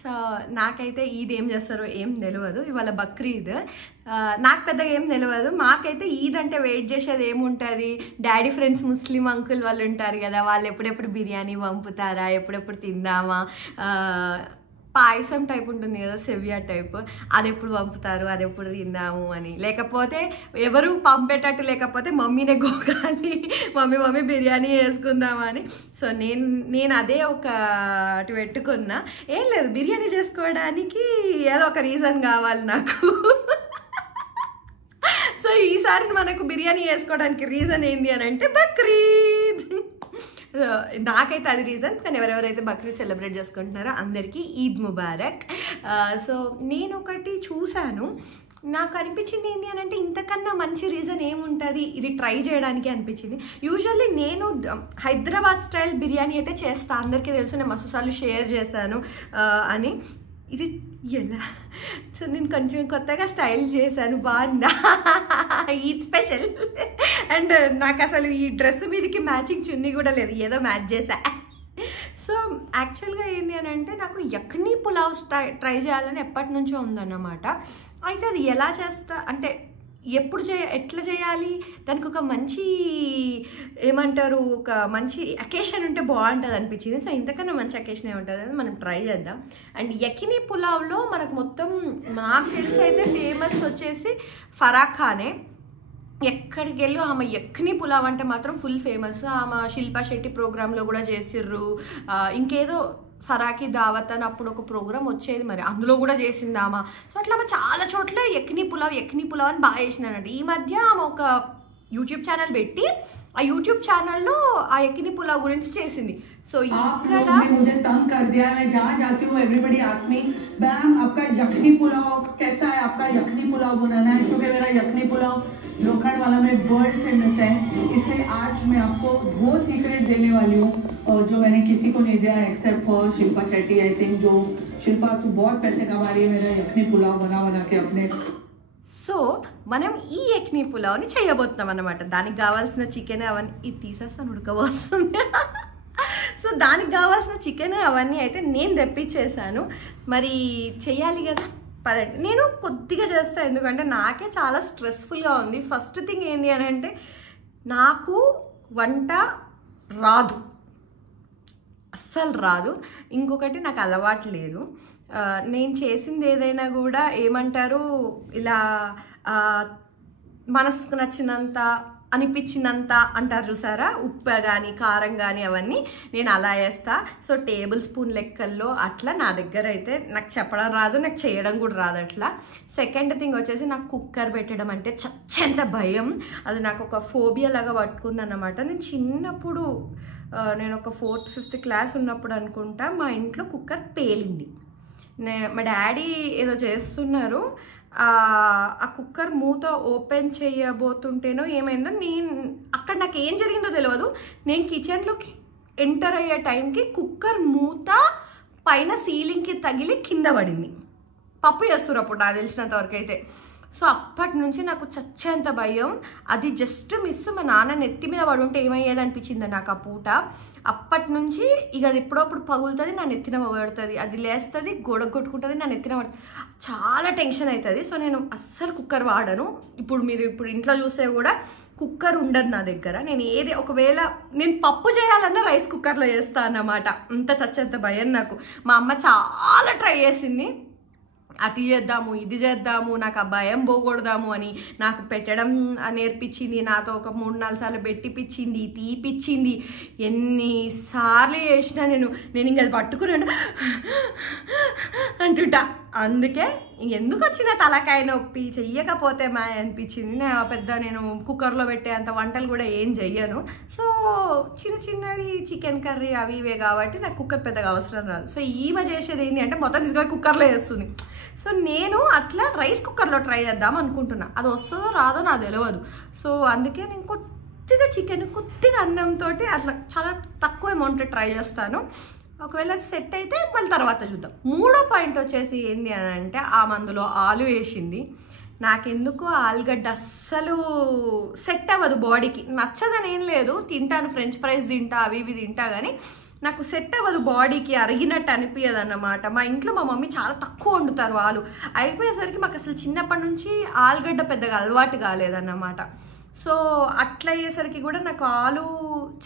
So నాకైతే ఈద్ ఏం చేస్తారో ఏం తెలియదు. ఇవాళ బక్రీద్, నాకు పెద్దగా ఏం తెలియదు. మాకైతే ఈద్ అంటే వెయిట్ చేసేది ఏముంటుంది, డాడీ ఫ్రెండ్స్ ముస్లిం అంకుల్ వాళ్ళు ఉంటారు కదా, వాళ్ళు ఎప్పుడెప్పుడు బిర్యానీ పంపుతారా, ఎప్పుడెప్పుడు తిందామా, పాయసం టైప్ ఉంటుంది కదా, సెవియా టైప్, అది ఎప్పుడు పంపుతారు, అది ఎప్పుడు తిందాము అని. లేకపోతే ఎవరు పంపేటట్టు లేకపోతే మమ్మీనే గోగాలి, మమ్మీ బిర్యానీ వేసుకుందామని. సో నేను అదే ఒకటి పెట్టుకున్నా. ఏం లేదు, బిర్యానీ చేసుకోవడానికి ఏదో ఒక రీజన్ కావాలి నాకు. సో ఈసారి మనకు బిర్యానీ వేసుకోవడానికి రీజన్ ఏంటి అని అంటే బక్రీద్. నాకైతే అది రీజన్. కానీ ఎవరెవరైతే బక్రీద్ సెలబ్రేట్ చేసుకుంటున్నారో అందరికీ ఈద్ ముబారక్. సో నేను ఒకటి చూశాను, నాకు అనిపించింది ఏంటి అని అంటే ఇంతకన్నా మంచి రీజన్ ఏముంటుంది ఇది ట్రై చేయడానికి అనిపించింది. యూజువల్లీ నేను హైదరాబాద్ స్టైల్ బిర్యానీ అయితే చేస్తాను, అందరికీ తెలుసు, నేను మస్తుసార్లు షేర్ చేశాను అని. ఇది ఎలా, సో నేను కొంచెం కొత్తగా స్టైల్ చేశాను, బాగుందా, ఈద్ స్పెషల్. అండ్ నాకు అసలు ఈ డ్రెస్ మీదకి మ్యాచింగ్ చున్నీ కూడా లేదు, ఏదో మ్యాచ్ చేశా. సో యాక్చువల్గా ఏంటి అని అంటే నాకు యఖ్నీ పులావ్ ట్రై చేయాలని ఎప్పటి నుంచో ఉందన్నమాట. అయితే అది ఎలా చేస్తా అంటే ఎట్లా చేయాలి, దానికి ఒక మంచి ఏమంటారు, ఒక మంచి అకేషన్ ఉంటే బాగుంటుంది అనిపించింది. సో ఇంతకన్నా మంచి అకేషన్ ఏముంటుంది అని మనం ట్రై చేద్దాం. అండ్ యఖ్నీ పులావ్లో మనకు మొత్తం నాకు తెలిసి అయితే ఫేమస్ వచ్చేసి ఫరా ఖానే. ఎక్కడికి వెళ్ళి ఆమె యఖ్నీ పులావ్ అంటే మాత్రం ఫుల్ ఫేమస్. ఆమె శిల్పా శెట్టి ప్రోగ్రాంలో కూడా చేసిర్రు, ఇంకేదో ఫరాకి దావత్ అని అప్పుడు ఒక ప్రోగ్రామ్ వచ్చేది, మరి అందులో కూడా చేసింది ఆమె. సో అట్లా ఆమె చాలా చోట్ల యఖ్నీ పులావ్ అని బాగా చేసిందన్నట్టు. ఈ మధ్య ఆమె ఒక యూట్యూబ్ ఛానల్ పెట్టి ఆ యూట్యూబ్ ఛానల్లో ఆ యఖ్నీ పులావ్ గురించి చేసింది. సో ఇక్కడ मुझे तंग कर दिया है, मैं जहाँ जाती हूँ एवरीबडी आस्क मी मैम आपका यखनी पुलाव कैसा है, आपका यखनी पुलाव बनाना है, क्योंकि मेरा यखनी पुलाव लोखंड वाला में वर्ल्ड फेमस है। इसलिए आज मैं आपको वो सीक्रेट देने वाली हूँ और जो मैंने किसी को नहीं दिया except for Shilpa Shetty. I think जो शिल्पा तू बहुत पैसे कमा रही है मेरा यखनी पुलाव बना के अपने। సో మనం ఈ యఖ్నీ పులావ్ని చేయబోతున్నాం అన్నమాట. దానికి కావాల్సిన చికెన్ అవన్నీ ఇది తీసేస్తాను, ఉడకబోస్తుంది. సో దానికి కావాల్సిన చికెన్ అవన్నీ అయితే నేను తెప్పించేసాను, మరి చెయ్యాలి కదా, పదండి. నేను కొద్దిగా చేస్తాను ఎందుకంటే నాకే చాలా స్ట్రెస్ఫుల్గా ఉంది. ఫస్ట్ థింగ్ ఏంటి అని అంటే నాకు వంట రాదు, అస్సలు రాదు. ఇంకొకటి నాకు అలవాటు లేదు. నేను చేసింది ఏదైనా కూడా ఏమంటారు, ఇలా మనసుకు నచ్చినంత అనిపించినంత అంటారు చూసారా, ఉప్పు కానీ కారం కానీ అవన్నీ నేను అలా వేస్తా. సో టేబుల్ స్పూన్ లెక్కల్లో అట్లా నా దగ్గర అయితే నాకు చెప్పడం రాదు, నాకు చేయడం కూడా రాదు అట్లా. సెకండ్ థింగ్ వచ్చేసి నాకు కుక్కర్ పెట్టడం అంటే చచ్చేంత భయం. అది నాకు ఒక ఫోబియా లాగా పట్టుకుందన్నమాట. నేను చిన్నప్పుడు నేను ఒక 4th 5th క్లాస్ ఉన్నప్పుడు అనుకుంటా మా ఇంట్లో కుక్కర్ పేలింది. మా డాడీ ఏదో చేస్తున్నారు, ఆ కుక్కర్ మూత ఓపెన్ చేయబోతుంటేనో ఏమైందో, అక్కడ నాకు ఏం జరిగిందో తెలియదు. నేను కిచెన్లోకి ఎంటర్ అయ్యే టైంకి కుక్కర్ మూత పైన సీలింగ్కి తగిలి కింద పడింది. పప్పు చేస్తున్నారు అప్పుడు నాకు తెలిసినంత వరకు అయితే. సో అప్పటి నుంచి నాకు చచ్చేంత భయం. అది జస్ట్ మిస్ మా నాన్న నెత్తి మీద పడుంటే ఏమయ్యేది అనిపించింది నాకు ఆ పూట. అప్పటి నుంచి ఇక అది ఎప్పుడప్పుడు పగులుతుంది, నా నెత్తిన పడుతుంది, అది లేస్తుంది, గోడ కొట్టుకుంటుంది, నా నెత్తిన పడుతుంది, చాలా టెన్షన్ అవుతుంది. సో నేను అస్సలు కుక్కర్ వాడను. ఇప్పుడు ఇంట్లో చూస్తే కూడా కుక్కర్ ఉండదు నా దగ్గర. నేను ఏది ఒకవేళ నేను పప్పు చేయాలన్నా రైస్ కుక్కర్లో చేస్తాను అన్నమాట. అంత చచ్చేంత భయం నాకు. మా అమ్మ చాలా ట్రై చేసింది, అది చేద్దాము ఇది చేద్దాము, నాకు ఆ భయం పోకూడదాము అని నాకు పెట్టడం నేర్పించింది. నాతో ఒక 3-4 సార్లు పెట్టిపించింది, తీపిచ్చింది. ఎన్నిసార్లు చేసినా నేను ఇంక అది పట్టుకున్నాను అంటుంటా. అందుకే ఎందుకు వచ్చిన తలకాయ నొప్పి, చెయ్యకపోతే మా అనిపించింది. నేను కుక్కర్లో పెట్టే అంత వంటలు కూడా ఏం చెయ్యను. సో చిన్నవి చికెన్ కర్రీ అవి ఇవే కాబట్టి నాకు కుక్కర్ పెద్దగా అవసరం రాదు. సో ఈమె చేసేది ఏంటి అంటే మొత్తం తీసుకొని కుక్కర్లో వేస్తుంది. సో నేను అట్లా రైస్ కుక్కర్లో ట్రై చేద్దాం అనుకుంటున్నా. అది వస్తుందో రాదో నాకు తెలియదు. సో అందుకే నేను కొద్దిగా చికెన్ కొద్దిగా అన్నంతో అట్లా చాలా తక్కువ అమౌంట్ ట్రై చేస్తాను. ఒకవేళ సెట్ అయితే మళ్ళీ తర్వాత చూద్దాం. మూడో పాయింట్ వచ్చేసి ఏంటి అని అంటే అందులో ఆలు వేసింది. నాకెందుకు ఆలుగడ్డ అస్సలు సెట్ అవ్వదు బాడీకి. నచ్చదని ఏం లేదు, తింటాను, ఫ్రెంచ్ ఫ్రైస్ తింటా, అవి ఇవి తింటా, కానీ నాకు సెట్ అవ్వదు, బాడీకి అరిగినట్టు అనిపించదు అన్నమాట. మా ఇంట్లో మా మమ్మీ చాలా తక్కువ వండుతారు ఆలు. అయిపోయేసరికి మాకు అసలు చిన్నప్పటి నుంచి ఆలుగడ్డ పెద్దగా అలవాటు కాలేదన్నమాట. సో అట్లా అయ్యేసరికి కూడా నాకు ఆలు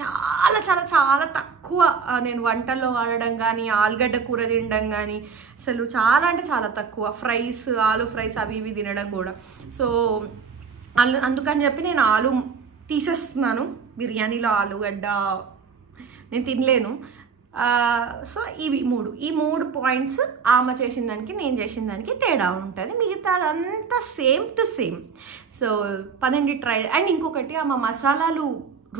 చాలా చాలా చాలా తక్కువ నేను వంటల్లో వాడడం కానీ, ఆలుగడ్డ కూర తినడం కానీ అసలు చాలా అంటే చాలా తక్కువ. ఫ్రైస్, ఆలు ఫ్రైస్ అవి ఇవి తినడం కూడా. సో అందుకని చెప్పి నేను ఆలు తీసేస్తున్నాను. బిర్యానీలో ఆలుగడ్డ నేను తినలేను. సో ఈ మూడు పాయింట్స్ ఆమె చేసిన దానికి నేను చేసిన దానికి తేడా ఉంటుంది. మిగతాదంతా సేమ్ టు సేమ్. సో పదండి ట్రై. అండ్ ఇంకొకటి, ఆమె మసాలాలు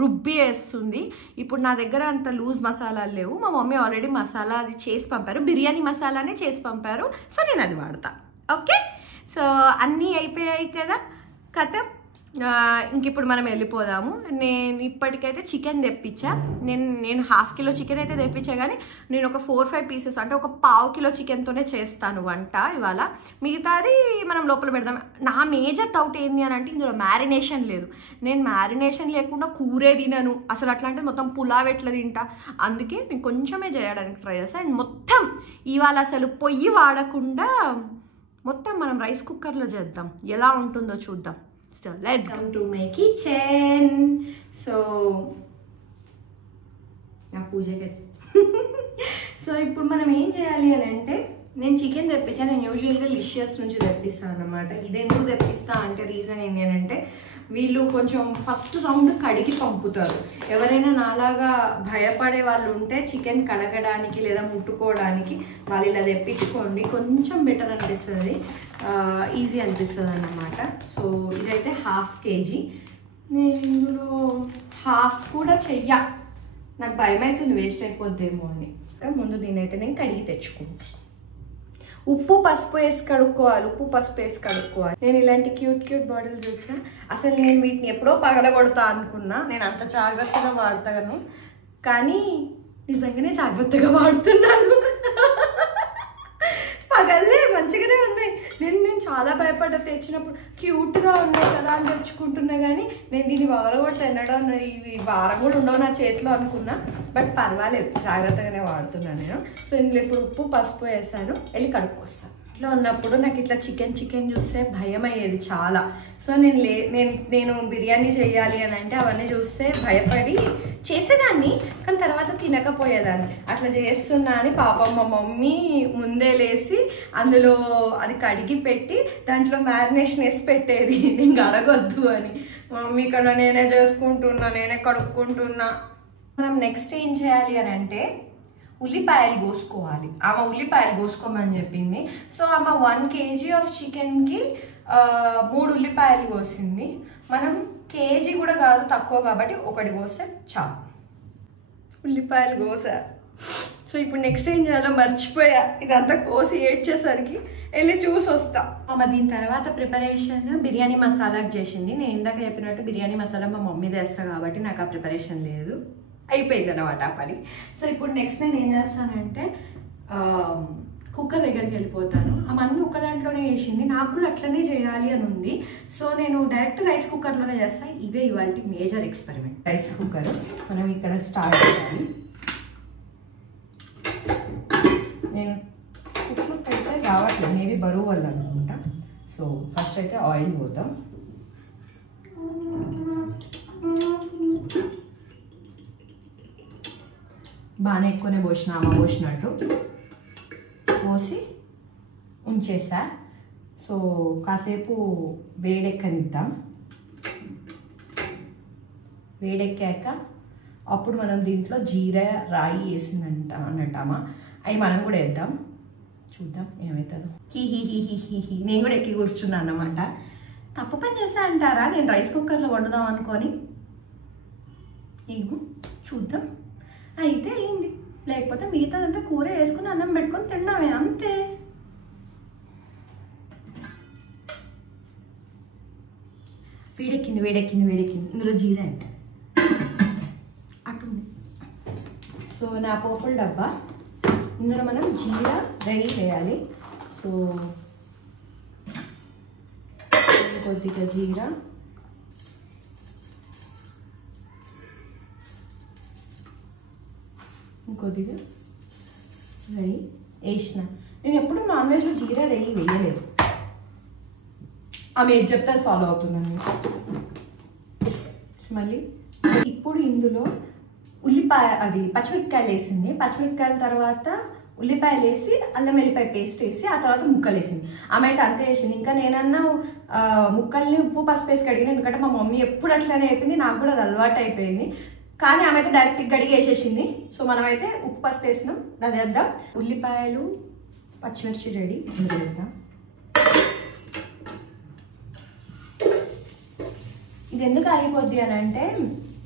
రుబ్బి వేస్తుంది. ఇప్పుడు నా దగ్గర అంత లూజ్ మసాలాలు లేవు. మా మమ్మీ ఆల్రెడీ మసాలా అది చేసి పంపారు, బిర్యానీ మసాలానే చేసి పంపారు. సో నేను అది వాడతా. ఓకే, సో అన్నీ అయిపోయాయి కదా కథ. ఇంక ఇప్పుడు మనం వెళ్ళిపోదాము. నేను ఇప్పటికైతే చికెన్ తెప్పించా. నేను ½ కిలో చికెన్ అయితే తెప్పించా, కానీ నేను ఒక 4-5 పీసెస్ అంటే ఒక ½ కిలో చికెన్తోనే చేస్తాను వంట ఇవాళ. మిగతాది మనం లోపల పెడదాం. నా మేజర్ డౌట్ ఏంది అని అంటే ఇందులో మ్యారినేషన్ లేదు. నేను మ్యారినేషన్ లేకుండా కూరే తినను అసలు. అట్లాంటిది మొత్తం పులావ్ ఎట్లా తింటా. అందుకే నేను కొంచెమే చేయడానికి ట్రై చేస్తాను. అండ్ మొత్తం ఇవాళ అసలు పొయ్యి వాడకుండా మొత్తం మనం రైస్ కుక్కర్లో చేద్దాం. ఎలా ఉంటుందో చూద్దాం. So let's come to my kitchen. So నా పూజకి సో ఇప్పుడు మనం ఏం చేయాలి అని అంటే, నేను చికెన్ తెప్పించాను. నేను యూజువల్గా లిషియస్ నుంచి తెప్పిస్తాను అన్నమాట. ఇది ఎందుకు తెప్పిస్తా అంటే రీజన్ ఏంటి అని అంటే, వీళ్ళు కొంచెం ఫస్ట్ రౌండ్ కడిగి పంపుతారు. ఎవరైనా నాలాగా భయపడే వాళ్ళు ఉంటే చికెన్ కడగడానికి లేదా ముట్టుకోవడానికి వాళ్ళు ఇలా తెప్పించుకోండి. కొంచెం బెటర్ అనిపిస్తుంది, ఈజీ అనిపిస్తుంది అన్నమాట. సో ఇదైతే ½ కేజీ. నేను ఇందులో ½ కూడా చెయ్య, నాకు భయం అవుతుంది వేస్ట్ అయిపోద్దేమో అని. ముందు దీనైతే నేను కడిగి తెచ్చుకుంటాను. ఉప్పు పసుపు వేసి కడుక్కోవాలి. నేను ఇలాంటి క్యూట్ బాటిల్స్ వచ్చా. అసలు నేను వీటిని ఎప్పుడో పగలగొడతా అనుకున్నా. నేను అంత జాగ్రత్తగా వాడతాను, కానీ నిజంగానే జాగ్రత్తగా వాడుతున్నాను. పగలే మంచిగానే ఉన్నాయి. నేను చాలా భయపడ్డా తెచ్చినప్పుడు. క్యూట్గా ఉన్నాయి కదా అని తెచ్చుకుంటున్నా, కానీ నేను దీన్ని పగలగొట్టి తినడం ఇవి వారం కూడా ఉండవు నా చేతిలో అనుకున్నా. బట్ పర్వాలేదు, జాగ్రత్తగానే వాడుతున్నాను నేను. సో ఇందులో ఇప్పుడు ఉప్పు పసుపు వేసాను, వెళ్ళి కడుక్కొస్తాను. ఇట్లా ఉన్నప్పుడు నాకు ఇట్లా చికెన్ చూస్తే భయం అయ్యేది చాలా. సో నేను బిర్యానీ చేయాలి అని అంటే అవన్నీ చూస్తే భయపడి చేసేదాన్ని, కానీ తర్వాత తినకపోయేదాన్ని. అట్లా చేస్తున్నా అని పాపం మా మమ్మీ ముందే లేసి అందులో అది కడిగి పెట్టి దాంట్లో మ్యారినేషన్ వేసి పెట్టేది, నేను అడగొద్దు అని. మమ్మీ ఇక్కడ నేనే చేసుకుంటున్నా, నేనే కడుక్కుంటున్నా. మనం నెక్స్ట్ ఏం చేయాలి అని అంటే, ఉల్లిపాయలు కోసుకోవాలి. ఆమె ఉల్లిపాయలు కోసుకోమని చెప్పింది. సో ఆమె 1 kg ఆఫ్ చికెన్కి 3 ఉల్లిపాయలు కోసింది. మనం కేజీ కూడా కాదు, తక్కువ కాబట్టి 1 కోస్తే చాలు. ఉల్లిపాయలు కోసా. సో ఇప్పుడు నెక్స్ట్ ఏం చేయాలో మర్చిపోయా. ఇదంతా కోసి ఏడ్చేసరికి వెళ్ళి చూసి వస్తా. ఆమె దీని తర్వాత ప్రిపరేషన్ బిర్యానీ మసాలాకి చేసింది. నేను ఇందాక చెప్పినట్టు బిర్యానీ మసాలా మా మమ్మీ తెస్తా కాబట్టి నాకు ఆ ప్రిపరేషన్ లేదు, అయిపోయింది అనమాట ఆ పని. సో ఇప్పుడు నెక్స్ట్ నేను ఏం చేస్తానంటే, కుక్కర్ దగ్గరికి వెళ్ళిపోతాను. అవన్నీ ఒక్క దాంట్లోనే చేసింది, నాకు కూడా అట్లనే చేయాలి అని ఉంది. సో నేను డైరెక్ట్ రైస్ కుక్కర్లోనే చేస్తాను. ఇదే ఇవాళ మేజర్ ఎక్స్పెరిమెంట్. రైస్ కుక్కర్ మనం ఇక్కడ స్టార్ట్ చేయాలి. నేను కుక్కర్ అయితే రావట్లేదు, మేబీ బరువు వల్ల అనుకుంటా. సో ఫస్ట్ అయితే ఆయిల్ పోతాం. బాగానే ఎక్కువనే పోసిన, అమ్మ పోసినట్టు పోసి ఉంచేసా. సో కాసేపు వేడెక్కనిద్దాం. వేడెక్కాక అప్పుడు మనం దీంట్లో జీరా రాయి వేసిందంట అన్నట్టమ్మా, అవి మనం కూడా వేద్దాం. చూద్దాం ఏమవుతుందో. హీ నేను కూడా ఎక్కి కూర్చున్నాను అన్నమాట. తప్పు పని చేసా అంటారా, నేను రైస్ కుక్కర్లో వండుదాం అనుకొని. ఏమో చూద్దాం, అయితే అయింది. లేకపోతే మిగతాదంతా కూర వేసుకుని అన్నం పెట్టుకొని తిన్నామే, అంతే. వేడెక్కింది. ఇందులో జీరా ఎంత అటుంది. సో నా పోపుల డబ్బా, ఇందులో మనం జీరా రెడీ చేయాలి. సో కొద్దిగా జీరా, ఇంకొద్దిగా రెడీ వేసిన. నేను ఎప్పుడు నాన్ వెజ్లో జీరా వేయలేదు. ఆమె ఏది చెప్తే ఫాలో అవుతున్నాను నేను. మళ్ళీ ఇప్పుడు ఇందులో ఉల్లిపాయ అది పచ్చిమిరపకాయలు వేసింది. పచ్చిమిరపకాయల తర్వాత ఉల్లిపాయలు వేసి అల్లం వెల్లిపాయ పేస్ట్ వేసి ఆ తర్వాత ముక్కలు వేసింది. ఆమె అయితే అంతే వేసింది. ఇంకా నేనన్నా ముక్కల్ని ఉప్పు పసుపు వేసి కడిగిన, ఎందుకంటే మా మమ్మీ ఎప్పుడు అట్లనే అయిపోయింది, నాకు కూడా అది అలవాటు అయిపోయింది. కానీ ఆమె అయితే డైరెక్ట్ కడిగి వేసేసింది. సో మనమైతే ఉప్పు పసుపు వేసినాం, అది వేద్దాం. ఉల్లిపాయలు పచ్చిమిర్చి రెడీ వేద్దాం. ఇది ఎందుకు ఆగిపోద్ది అని అంటే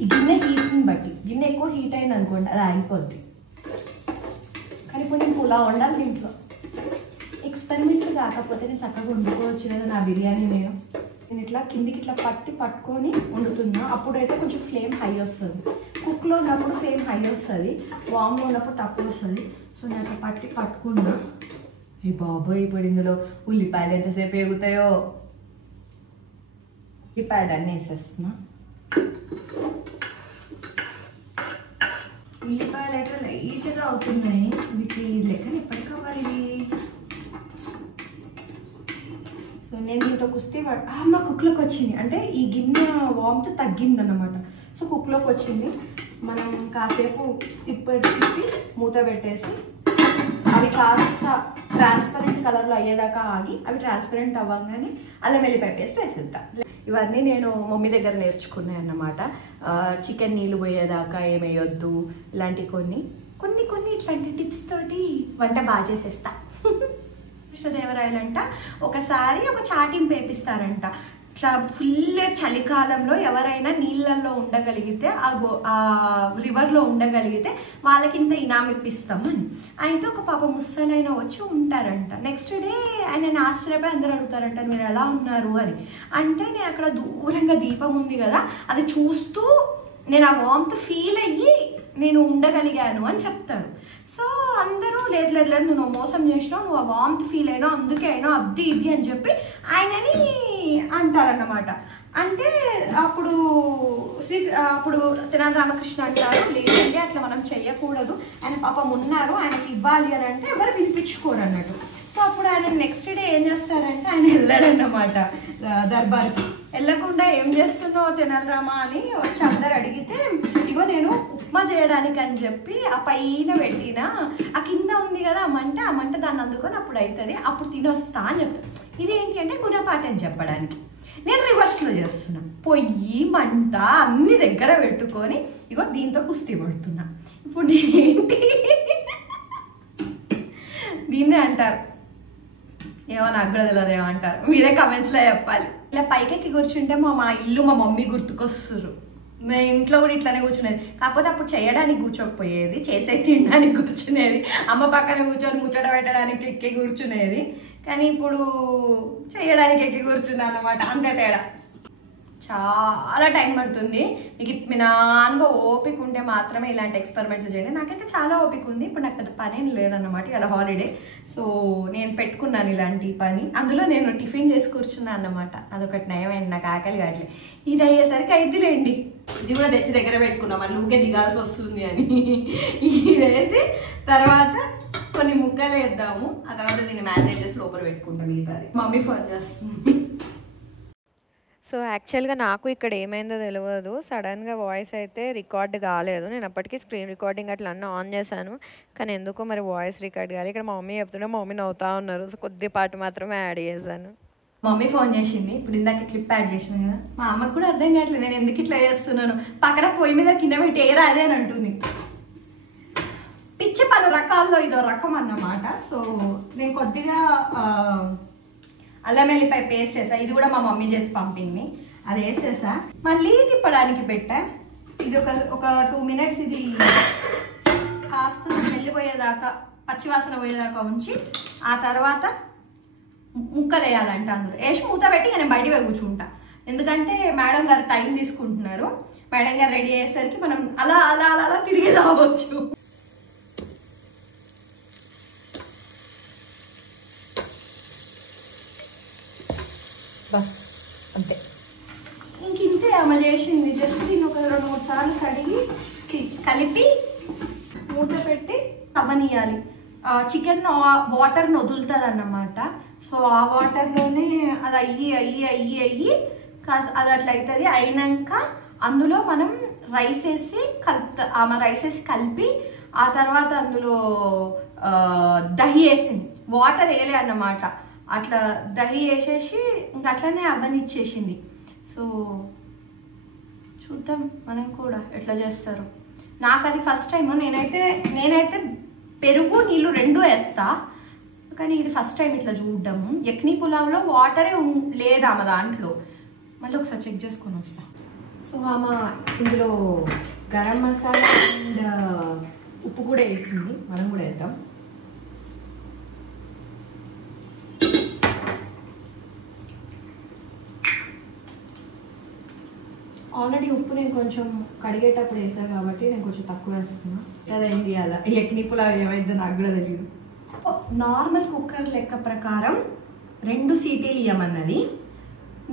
ఈ గిన్నె హీట్ని బట్టి, గిన్నె ఎక్కువ హీట్ అయింది అనుకోండి అది ఆగిపోద్ది. కానీ ఇప్పుడు నేను పులావ్ వండాలి దీంట్లో. ఎక్స్పెరిమెంట్లు కాకపోతే నేను చక్కగా వండుకోవచ్చు కదా నా బిర్యానీ. నేను ఇట్లా కిందికి ఇట్లా పట్టుకొని వండుతున్నా. అప్పుడైతే కొంచెం ఫ్లేమ్ హై వస్తుంది. కుక్లో ఉన్నప్పుడు ఫ్లేమ్ హై వస్తుంది, వామ్లో ఉన్నప్పుడు తక్కువ వస్తుంది. సో నేను అట్లా పట్టుకున్నా. ఏ బాబోయ్, ఇప్పుడు ఇందులో ఉల్లిపాయలు ఎంతసేపు వేగుతాయో. ఉల్లిపాయలు అన్నీ వేసేస్తున్నా. ఉల్లిపాయలు అయితే లైట్గా అవుతున్నాయి. వీటి లెక్కన ఎప్పటికి కావాలి ఇవి. సో నేను దీంతో కుస్తీ మా కుక్లోకి వచ్చింది. అంటే ఈ గిన్నె వామ్తో తగ్గింది అన్నమాట. సో కుక్లోకి వచ్చింది. మనం కాసేపు తిప్పి మూత పెట్టేసి అవి కాస్త ట్రాన్స్పరెంట్ కలర్లో అయ్యేదాకా ఆగి, అవి ట్రాన్స్పరెంట్ అవ్వగానే అల్లం వెల్లిపాయ పేస్ట్ వేసేద్దాం. ఇవన్నీ నేను మమ్మీ దగ్గర నేర్చుకున్నాయి అన్నమాట. చికెన్ నీళ్ళు పోయేదాకా ఏమేయొద్దు, ఇలాంటి కొన్ని ఇట్లాంటి టిప్స్ తోటి వంట బాగా చేసేస్తా. కృష్ణదేవరాయలంట ఒకసారి ఒక చాటింపు వేపిస్తారంట. ఇట్లా ఫుల్ చలికాలంలో ఎవరైనా నీళ్ళల్లో ఉండగలిగితే, ఆ రివర్లో ఉండగలిగితే వాళ్ళకి ఇంత ఇనాం ఇప్పిస్తామని. అయితే ఒక పాప ముసలైన వచ్చి ఉంటారంట. నెక్స్ట్ డే ఆయన ఆశ్చర్యపోయి అందరూ అడుగుతారంట, మీరు ఎలా ఉన్నారు అని. అంటే నేను అక్కడ దూరంగా దీపం ఉంది కదా, అది చూస్తూ నేను ఆ వామ్త్ ఫీల్ అయ్యి నేను ఉండగలిగాను అని చెప్తారు. సో అందరూ లేదు నువ్వు మోసం చేసినావు, నువ్వు ఆ వామ్త్ ఫీల్ అయినావు, అందుకే అయినా అది ఇది అని చెప్పి ఆయనని అంటారన్నమాట. అంటే అప్పుడు తెనాలి రామకృష్ణ అంటారు, లేదంటే అట్లా మనం చెయ్యకూడదు, ఆయన పాపం ఉన్నారు, ఆయనకి ఇవ్వాలి అని అంటే ఎవరు వినిపించుకోరు అన్నట్టు. సో అప్పుడు ఆయన నెక్స్ట్ డే ఏం చేస్తారంటే ఆయన వెళ్ళాడన్నమాట దర్బార్కి. వెళ్ళకుండా ఏం చేస్తున్నావు తెనాలి రామ అని వచ్చి అందరు అడిగితే, ఇగో నేను ఉప్మా చేయడానికి అని చెప్పి ఆ పైన పెట్టిన ఆ కింద ఉంది కదా ఆ మంట దాన్ని అందుకొని అప్పుడు అవుతుంది, అప్పుడు తినొస్తా అని చెప్తాను. ఇదేంటి అంటే గుణపాఠం చెప్పడానికి. నేను రివర్స్లో చేస్తున్నా. పొయ్యి మంట అన్ని దగ్గర పెట్టుకొని ఇగో దీంతో కుస్తీ పడుతున్నా. ఇప్పుడు నేనేంటి దీన్నే అంటారు, ఏమో నాకు కూడా తెలియదు ఏమంటారు, మీరే కమెంట్స్లో చెప్పాలి. ఇలా పైకెక్కి కూర్చుంటే మా ఇల్లు మా మమ్మీ గుర్తుకొస్తున్నారు. నేను ఇంట్లో కూడా ఇట్లానే కూర్చునేది, కాకపోతే అప్పుడు చేయడానికి కూర్చోకపోయేది, చేసే తినడానికి కూర్చునేది. అమ్మ పక్కన కూర్చొని ముచ్చట పెట్టడానికి ఎక్కి కూర్చునేది. కానీ ఇప్పుడు చేయడానికి ఎక్కి కూర్చున్నాను అన్నమాట, అంతే తేడా. చాలా టైం పడుతుంది. మీకు ఇప్పినాన్గా ఓపిక ఉంటే మాత్రమే ఇలాంటి ఎక్స్పెరిమెంట్లు చేయండి. నాకైతే చాలా ఓపిక ఉంది. ఇప్పుడు నాకు పెద్ద పని ఏం లేదన్నమాట, ఇలా హాలిడే. సో నేను పెట్టుకున్నాను ఇలాంటి పని. అందులో నేను టిఫిన్ చేసి కూర్చున్నాను అన్నమాట. అదొకటి నయమైంది, నాకు ఆకలి కావట్లేదు. ఇది అయ్యేసరికి అయిద్దిలేండి. ఇది కూడా తెచ్చి దగ్గర పెట్టుకున్నాం, మళ్ళీ ఊకే దిగాల్సి వస్తుంది అని. ఇది వేసి తర్వాత కొన్ని ముక్కలు వేద్దాము, ఆ తర్వాత దీన్ని మ్యారినేట్ చేసి లోపల పెట్టుకుంటాం. మిగతాది మమ్మీ ఫోన్ చేస్తుంది. సో యాక్చువల్గా నాకు ఇక్కడ ఏమైందో తెలియదు, సడన్గా వాయిస్ అయితే రికార్డ్ కాలేదు. నేను అప్పటికి స్క్రీన్ రికార్డింగ్ అట్లా అన్నీ ఆన్ చేశాను, కానీ ఎందుకో మరి వాయిస్ రికార్డ్ కాలేదు. ఇక్కడ మా మమ్మీ చెప్తుంటే మా మమ్మీ నవ్వుతా ఉన్నారు. సో కొద్దిపాటు మాత్రమే యాడ్ చేశాను. మమ్మీ ఫోన్ చేసింది, ఇప్పుడు ఇందాక క్లిప్ యాడ్ చేసిన కదా. మా అమ్మకు కూడా అర్థం కావట్లేదు నేను ఎందుకు ఇట్లా చేస్తున్నాను. పక్కన పొయ్యి మీద కింద పెట్టి ఏ రాదే అని అంటుంది. పిచ్చి పలు రకాల్లో ఇదో రకం అన్నమాట. సో నేను కొద్దిగా అల్లం వెల్లిపాయ పేస్ట్ చేసా, ఇది కూడా మా మమ్మీ చేసి పంపింది, అది వేసేసా. మళ్ళీ తిప్పడానికి పెట్టా. ఇది ఒక 2 minutes ఇది కాస్త వెళ్ళిపోయేదాకా, పచ్చివాసన పోయేదాకా ఉంచి ఆ తర్వాత ముక్కలు వేయాలంట. అందులో వేసి మూత పెట్టి నేను బయట కూర్చుంటా, ఎందుకంటే మేడం గారు టైం తీసుకుంటున్నారు. మేడం గారు రెడీ అయ్యేసరికి మనం అలా అలా అలా అలా తిరిగి రావచ్చు. బస్ అంతే, ఇంతే ఆమె చేసింది. జస్ట్ దీన్ని ఒక 2-3 సార్లు కలిపి మూత పెట్టి అవ్వనియాలి. చికెన్ వాటర్ని వదులుతుంది అన్నమాట. సో ఆ వాటర్లోనే అది అయ్యి అది అట్లా అవుతుంది. అయినాక అందులో మనం రైస్ వేసి కలిపి ఆ తర్వాత అందులో దహి వేసింది, వాటర్ వేయలే అన్నమాట. అట్లా దహి వేసేసి ఇంకా అట్లనే అవ్వనిచ్చేసింది. సో చూద్దాం మనం కూడా ఎట్లా చేస్తారో. నాకు అది ఫస్ట్ టైం. నేనైతే పెరుగు నీళ్ళు 2 వేస్తా, కానీ ఇది ఫస్ట్ టైం ఇట్లా చూడడము. యక్ని పులావ్లో వాటరే లేదా ఆమె దాంట్లో. మళ్ళీ ఒకసారి చెక్ చేసుకొని వస్తా. సో ఆమె ఇందులో గరం మసాలా అండ్ ఉప్పు కూడా వేసింది, మనం కూడా వేద్దాం. ఆల్రెడీ ఉప్పు నేను కొంచెం కడిగేటప్పుడు వేసాను కాబట్టి నేను కొంచెం తక్కువ వేస్తున్నా. అదేం తీయాల యక్ని పులావ్ ఏమైందో నాకు కూడా తెలియదు. నార్మల్ కుక్కర్ లెక్క ప్రకారం 2 సీటీలు ఇవ్వమన్నది.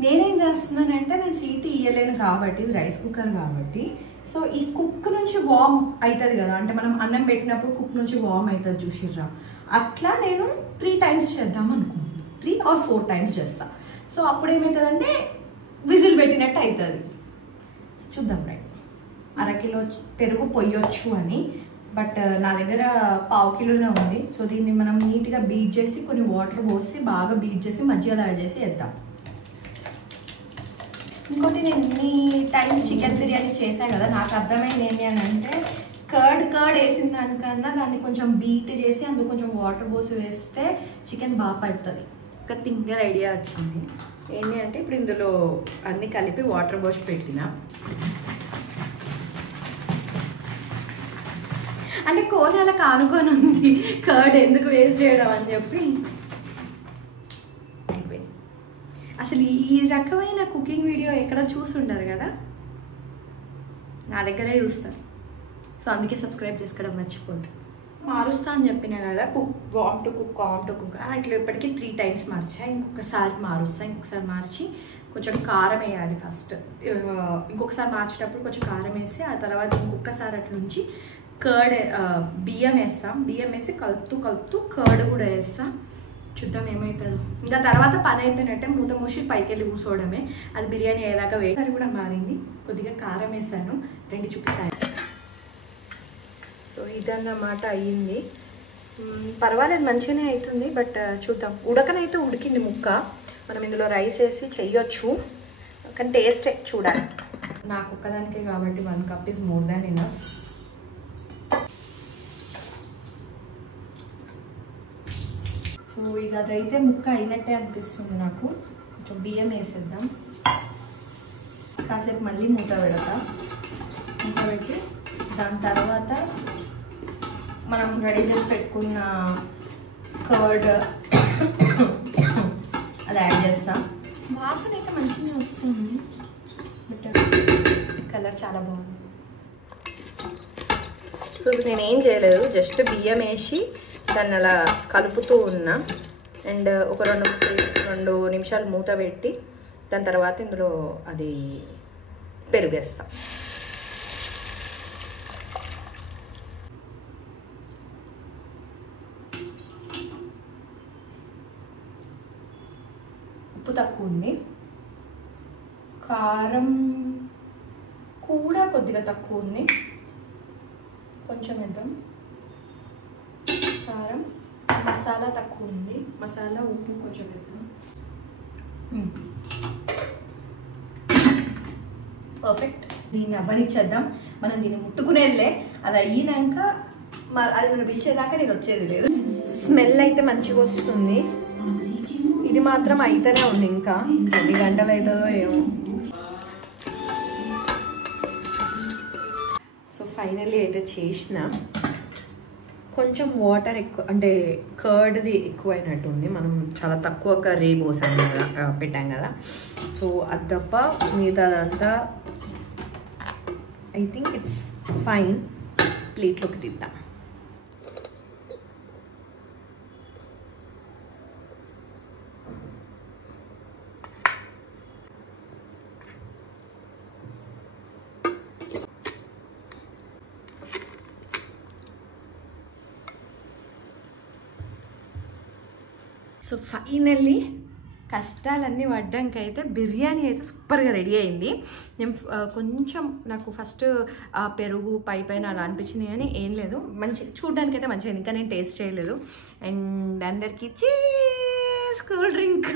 నేనేం చేస్తున్నానంటే నేను సీటీ ఇవ్వలేను కాబట్టి ఇది రైస్ కుక్కర్ కాబట్టి. సో ఈ కుక్ నుంచి వామ్ అవుతుంది కదా, అంటే మనం అన్నం పెట్టినప్పుడు కుక్ నుంచి వామ్ అవుతుంది చూసిర్రా, అట్లా నేను 3 టైమ్స్ చేద్దాం అనుకుంటున్నాను. 3 or 4 టైమ్స్ చేస్తా. సో అప్పుడు ఏమవుతుందంటే విజిల్ పెట్టినట్టు అవుతుంది. చూద్దాం. రైట్, 1/2 కిలో పెరుగు పొయ్యొచ్చు అని, బట్ నా దగ్గర 1/2 కిలోనే ఉంది. సో దీన్ని మనం నీట్గా బీట్ చేసి కొన్ని వాటర్ పోసి బాగా బీట్ చేసి మజ్జిగ తయారు చేసి వేద్దాం. ఇంకోటి నేను ఇన్ని టైమ్స్ చికెన్ బిర్యానీ చేశాను కదా, నాకు అర్థమైంది ఏంటి అని అంటే కర్డ్ వేసిన దానికన్నా దాన్ని కొంచెం బీట్ చేసి అందులో కొంచెం వాటర్ పోసి వేస్తే చికెన్ బాగా పడుతుంది. ఒక థింగర్ ఐడియా వచ్చింది. ఏంటి అంటే ఇప్పుడు ఇందులో అన్నీ కలిపి వాటర్ పోసి పెట్టిన, అంటే కోనాల కానుకొని ఉంది కర్డ్ ఎందుకు వేస్ట్ చేయడం అని చెప్పి అయిపోయింది. అసలు ఈ రకమైన కుకింగ్ వీడియో ఎక్కడ చూసుంటారు కదా, నా దగ్గరే చూస్తారు. సో అందుకే సబ్స్క్రైబ్ చేసుకోవడం మర్చిపోద్దు. మారుస్తా అని చెప్పినా కదా, వామ్ టు కుక్ అట్లా ఇప్పటికీ 3 టైమ్స్ మార్చా. ఇంకొకసారి మారుస్తా, ఇంకొకసారి మార్చి కొంచెం కారం వేయాలి ఫస్ట్. ఇంకొకసారి మార్చేటప్పుడు కొంచెం కారం వేసి ఆ తర్వాత ఇంకొకసారి అట్లా నుంచి బియ్యం వేస్తాం. బియ్యం వేసి కలుపుతూ కర్డ్ కూడా వేస్తాం. చూద్దాం ఏమవుతుందో. ఇంకా తర్వాత పని అయిపోయినట్టే మూత మూసి పైకి వెళ్ళి కూర్చోవడమే. అది బిర్యానీ అయ్యేదాకా వేసారి కూడా మారింది. కొద్దిగా కారం వేసాను, 2 చూపిస్తాను. సో ఇదన్నమాట అయ్యింది. పర్వాలేదు, మంచిగానే అవుతుంది. బట్ చూద్దాం. ఉడకనైతే ఉడికింది ముక్క. మనం ఇందులో రైస్ వేసి చెయ్యొచ్చు, కానీ టేస్టే చూడాలి. నాకు ఒక్కదానికే కాబట్టి 1 cup is more than enough. So ఇక అదైతే ముక్క అయినట్టే అనిపిస్తుంది నాకు. కొంచెం బియ్యం వేసేద్దాం. కాసేపు మళ్ళీ మూత పెట్టి దాని తర్వాత మనం రెడీ చేసి పెట్టుకున్న కర్డ్ అది యాడ్ చేస్తాం. వాసన అయితే మంచిగా వస్తుంది, బట్ కలర్ చాలా బాగుంది. సో నేనేం చేయలేదు, జస్ట్ బియ్యం వేసి దాన్ని అలా కలుపుతూ ఉన్నా. అండ్ ఒక 2 నిమిషాలు మూత పెట్టి దాని తర్వాత ఇందులో అది పెరుగేస్తాం. ఉప్పు తక్కువ ఉంది, కారం కూడా కొద్దిగా తక్కువ ఉంది, కొంచెం వేద్దాం. కారం, మసాలా తక్కువ ఉంది, మసాలా ఉప్పు కొంచెం వేద్దాం. పర్ఫెక్ట్. దీన్ని అవ్వనిచ్చేద్దాం. మనం దీన్ని ముట్టుకునేదిలే, అది అయినాక అది మనం పిలిచేదాకా నేను వచ్చేది లేదు. స్మెల్ అయితే మంచిగా వస్తుంది. ఇది మాత్రం అయితేనే ఉంది, ఇంకా ఎన్ని గంటలు అవుతుందో ఏమో. సో ఫైనల్లీ అయితే చేసిన. కొంచెం వాటర్ ఎక్కువ, అంటే కర్డ్ది ఎక్కువైనట్టుంది. మనం చాలా తక్కువ కర్రీ పోసాం కదా, పెట్టాం కదా. సో అది తప్ప మిగతాదంతా ఐ థింక్ ఇట్స్ ఫైన్. ప్లేట్లోకి తీద్దాం. సో ఫైనల్లీ కష్టాలన్నీ పడ్డాకైతే బిర్యానీ అయితే సూపర్గా రెడీ అయింది. నేను కొంచెం నాకు ఫస్ట్ పెరుగు పైన అలా అనిపించింది, కానీ ఏం లేదు, మంచి చూడడానికి అయితే మంచిగా. ఇంకా నేను టేస్ట్ చేయలేదు. అండ్ అందరికీ చీజ్ కూల్ డ్రింక్.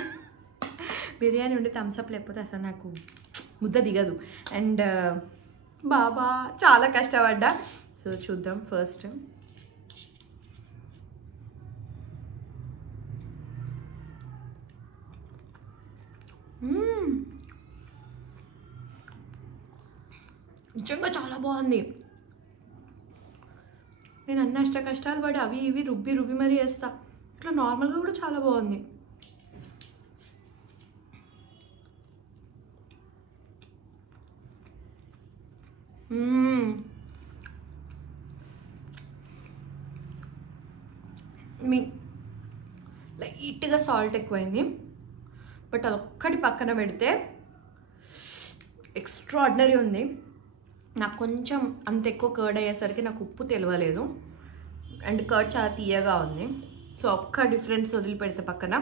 బిర్యానీ ఉండి థమ్స్అప్ లేకపోతే అసలు నాకు ముద్ద దిగదు. అండ్ బాబా చాలా కష్టపడ్డా. సో చూద్దాం ఫస్ట్. నిజంగా చాలా బాగుంది. నేను అన్ని కష్టాలు పడి అవి ఇవి రుబ్బి మరీ వేస్తా. ఇట్లా నార్మల్గా కూడా చాలా బాగుంది. లైట్గా సాల్ట్ ఎక్కువైంది, బట్ అదొక్కటి పక్కన పెడితే ఎక్స్ట్రాడినరీ ఉంది. నాకు కొంచెం అంత ఎక్కువ కర్డ్ అయ్యేసరికి నాకు ఉప్పు తెలియలేదు. అండ్ కర్డ్ చాలా తీయగా ఉంది. సో ఒక్క డిఫరెన్స్ వదిలిపెడితే పక్కన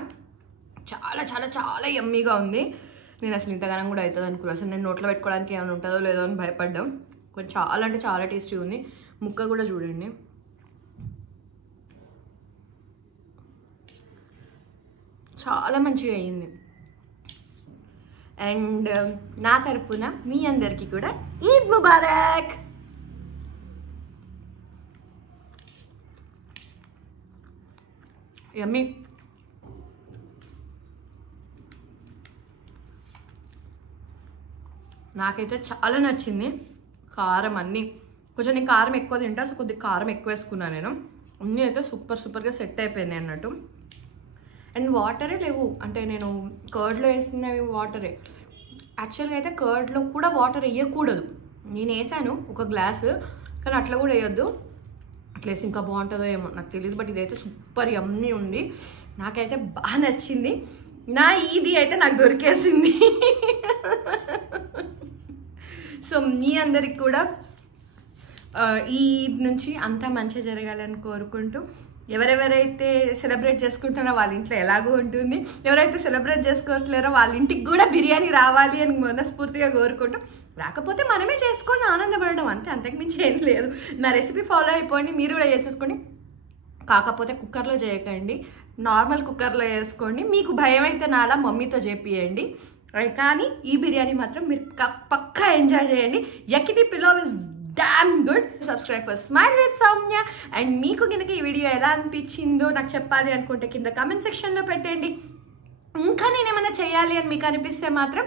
చాలా చాలా చాలా యమ్మీగా ఉంది. నేను అసలు ఇంతగానం కూడా అవుతుంది అనుకున్నాను. అసలు నేను నోట్లో పెట్టుకోవడానికి ఏమైనా ఉంటుందో లేదో అని భయపడ్డాం. కొంచెం చాలా అంటే చాలా టేస్టీ ఉంది. ముక్క కూడా చూడండి. చాలా మంచిగా అయ్యింది. అండ్ నా తరపున మీ అందరికీ కూడా ఈద్ ముబారక్. యమ్మీ. నాకైతే చాలా నచ్చింది. కారం అన్నీ కొంచెం నేను కారం ఎక్కువ తింటా, సో కొద్దిగా కారం ఎక్కువ వేసుకున్నాను నేను. అన్నీ అయితే సూపర్గా సెట్ అయిపోయింది అన్నట్టు. అండ్ వాటరే లేవు, అంటే నేను కర్డ్లో వేసినవి వాటరే. యాక్చువల్గా అయితే కర్డ్లో కూడా వాటర్ వేయకూడదు. నేను వేసాను ఒక గ్లాసు, కానీ అట్లా కూడా వేయొద్దు. అట్లా వేసి ఇంకా బాగుంటుందో ఏమో నాకు తెలియదు. బట్ ఇదైతే సూపర్ యమ్మీ ఉంది. నాకైతే బాగా నచ్చింది. నా ఈది అయితే నాకు దొరికేసింది. సో మీ అందరికి కూడా ఈ ఈద్ నుంచి అంతా మంచిగా జరగాలని కోరుకుంటూ, ఎవరెవరైతే సెలబ్రేట్ చేసుకుంటున్నారో వాళ్ళ ఇంట్లో ఎలాగో ఉంటుంది, ఎవరైతే సెలబ్రేట్ చేసుకోవట్లేరో వాళ్ళ ఇంటికి కూడా బిర్యానీ రావాలి అని మనస్ఫూర్తిగా కోరుకుంటూ, రాకపోతే మనమే చేసుకొని ఆనందపడడం అంతే, అంతకుమించి ఏం లేదు. నా రెసిపీ ఫాలో అయిపోండి, మీరు కూడా చేసేసుకోండి. కాకపోతే కుక్కర్లో చేయకండి, నార్మల్ కుక్కర్లో వేసుకోండి. మీకు భయం అయితే నాలా మమ్మీతో చేపియండి. కానీ ఈ బిర్యానీ మాత్రం మీరు పక్కా ఎంజాయ్ చేయండి. Yakhni pulao is damn good. Subscribe for smile with Soumya. And మీకు కనుక ఈ వీడియో ఎలా అనిపించిందో నాకు చెప్పాలి అనుకుంటే కింద కామెంట్ సెక్షన్లో పెట్టండి. ఇంకా నేను ఏమైనా చేయాలి అని మీకు అనిపిస్తే మాత్రం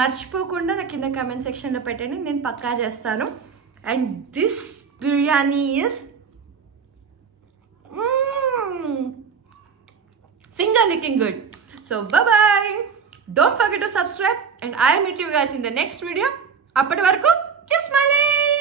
మర్చిపోకుండా నాకు కింద కామెంట్ సెక్షన్లో పెట్టండి, నేను పక్కా చేస్తాను. And this biryani is finger licking good. So bye bye. Don't forget to subscribe and I'll meet you guys in the next video. Appadi varaku keep smiling.